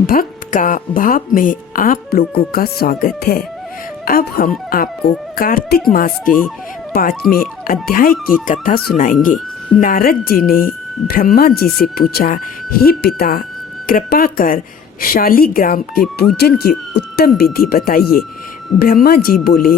भक्त का भाव में आप लोगों का स्वागत है। अब हम आपको कार्तिक मास के 5वें अध्याय की कथा सुनाएंगे। नारद जी ने ब्रह्मा जी से पूछा, हे पिता, कृपा कर शालिग्राम के पूजन की उत्तम विधि बताइए। ब्रह्मा जी बोले,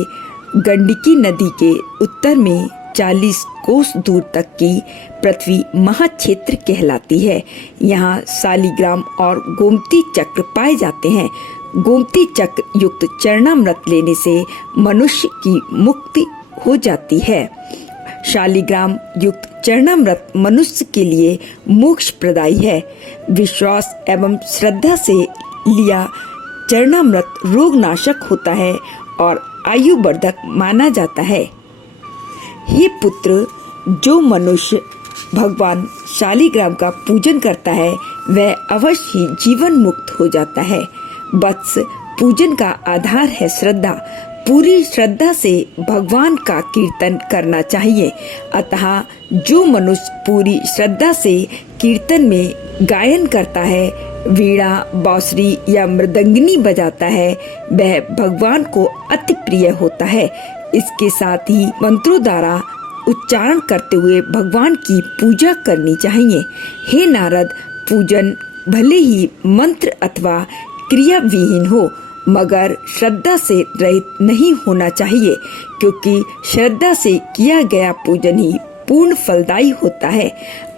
गंडकी नदी के उत्तर में 40 कोस दूर तक की पृथ्वी महाक्षेत्र कहलाती है। यहाँ शालिग्राम और गोमती चक्र पाए जाते हैं। गोमती चक्र युक्त चरणामृत लेने से मनुष्य की मुक्ति हो जाती है। शालिग्राम युक्त चरणामृत मनुष्य के लिए मोक्ष प्रदायी है। विश्वास एवं श्रद्धा से लिया चरणामृत रोगनाशक होता है और आयुवर्धक माना जाता है। हे पुत्र, जो मनुष्य भगवान शालिग्राम का पूजन करता है वह अवश्य ही जीवन मुक्त हो जाता है। वत्स, पूजन का आधार है श्रद्धा। पूरी श्रद्धा से भगवान का कीर्तन करना चाहिए। अतः जो मनुष्य पूरी श्रद्धा से कीर्तन में गायन करता है, वीणा, बांसुरी या मृदंगिनी बजाता है, वह भगवान को अति प्रिय होता है। इसके साथ ही मंत्रों द्वारा उच्चारण करते हुए भगवान की पूजा करनी चाहिए। हे नारद, पूजन भले ही मंत्र अथवा क्रिया विहीन हो, मगर श्रद्धा से रहित नहीं होना चाहिए, क्योंकि श्रद्धा से किया गया पूजन ही पूर्ण फलदायी होता है।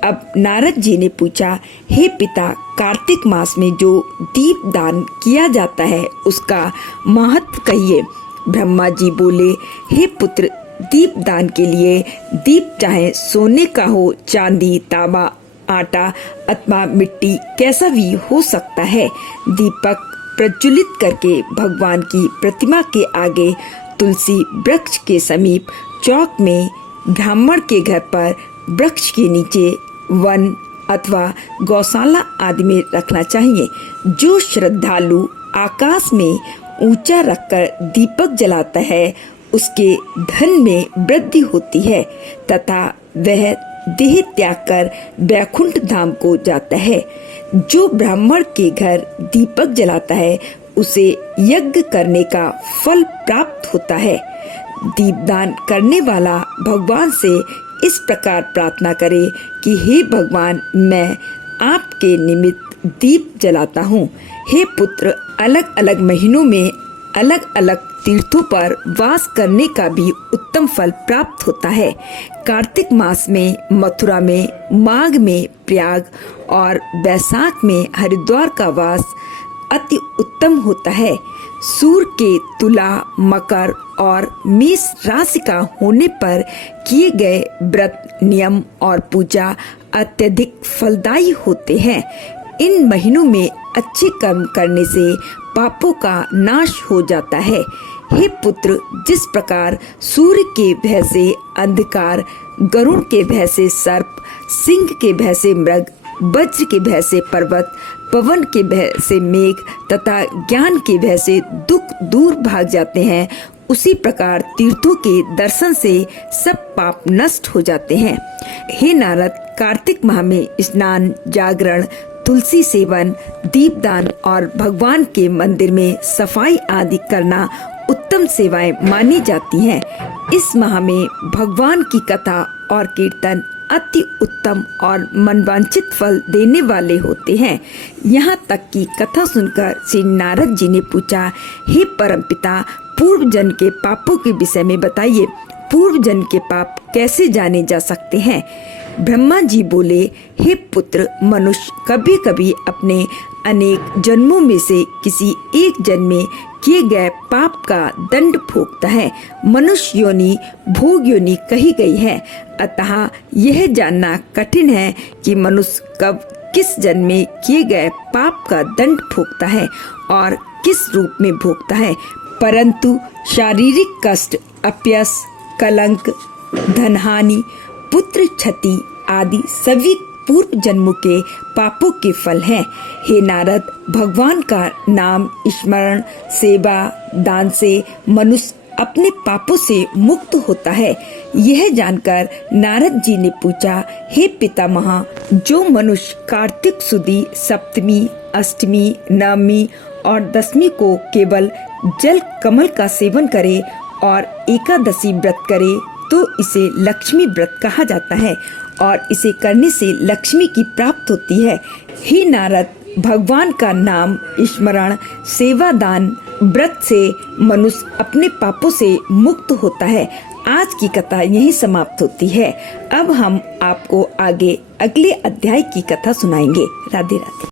अब नारद जी ने पूछा, हे पिता, कार्तिक मास में जो दीप दान किया जाता है उसका महत्व कहिए। ब्रह्मा जी बोले, हे पुत्र, दीप दान के लिए दीप चाहे सोने का हो, चांदी, तांबा, आटा अथवा मिट्टी कैसा भी हो सकता है। दीपक प्रज्वलित करके भगवान की प्रतिमा के आगे, तुलसी वृक्ष के समीप, चौक में, ब्राह्मण के घर पर, वृक्ष के नीचे, वन अथवा गौशाला आदि में रखना चाहिए। जो श्रद्धालु आकाश में ऊंचा रखकर दीपक जलाता है उसके धन में वृद्धि होती है तथा वह देह त्याग कर वैकुंठ धाम को जाता है। जो ब्राह्मण के घर दीपक जलाता है उसे यज्ञ करने का फल प्राप्त होता है। दीपदान करने वाला भगवान से इस प्रकार प्रार्थना करे कि हे भगवान, मैं आपके निमित्त दीप जलाता हूँ। हे पुत्र, अलग अलग महीनों में अलग अलग तीर्थों पर वास करने का भी उत्तम फल प्राप्त होता है। कार्तिक मास में मथुरा में, माघ में प्रयाग और वैशाख में हरिद्वार का वास अति उत्तम होता है। सूर्य के तुला, मकर और मेष राशि का होने पर किए गए व्रत, नियम और पूजा अत्यधिक फलदायी होते हैं। इन महीनों में अच्छे कर्म करने से पापों का नाश हो जाता है। हे पुत्र, जिस प्रकार सूर्य के भय से अंधकार, गरुड़ के भय से सर्प, सिंह के भय से मृग, वज्र के भय से पर्वत, पवन के भय से मेघ तथा ज्ञान के भय से दुख दूर भाग जाते हैं, उसी प्रकार तीर्थों के दर्शन से सब पाप नष्ट हो जाते हैं। हे नारद, कार्तिक माह में स्नान, जागरण, तुलसी सेवन, दीपदान और भगवान के मंदिर में सफाई आदि करना उत्तम सेवाएं मानी जाती हैं। इस माह में भगवान की कथा और कीर्तन अति उत्तम और मनवांछित फल देने वाले होते हैं। यहाँ तक कि कथा सुनकर श्री नारद जी ने पूछा, हे परमपिता, पूर्व जन्म के पापों के विषय में बताइए। पूर्व जन्म के पाप कैसे जाने जा सकते हैं? ब्रह्मा जी बोले, हे पुत्र, मनुष्य कभी कभी अपने अनेक जन्मों में से किसी एक जन्म में किए गए पाप का दंड भोगता है। मनुष्य योनि भोग योनि कही गई है, अतः यह जानना कठिन है कि मनुष्य कब किस जन्म में किए गए पाप का दंड भोगता है और किस रूप में भोगता है। परंतु शारीरिक कष्ट, अपयश, कलंक, धनहानि, पुत्र क्षति आदि सभी पूर्व जन्मों के पापों के फल हैं। हे नारद, भगवान का नाम स्मरण, सेवा, दान से मनुष्य अपने पापों से मुक्त होता है। यह जानकर नारद जी ने पूछा, हे पितामह, जो मनुष्य कार्तिक सुदी सप्तमी, अष्टमी, नवमी और दशमी को केवल जल कमल का सेवन करे और एकादशी व्रत करे तो इसे लक्ष्मी व्रत कहा जाता है और इसे करने से लक्ष्मी की प्राप्ति होती है। हे नारद, भगवान का नाम स्मरण, सेवा, दान, व्रत से मनुष्य अपने पापों से मुक्त होता है। आज की कथा यहीं समाप्त होती है। अब हम आपको आगे अगले अध्याय की कथा सुनाएंगे। राधे राधे।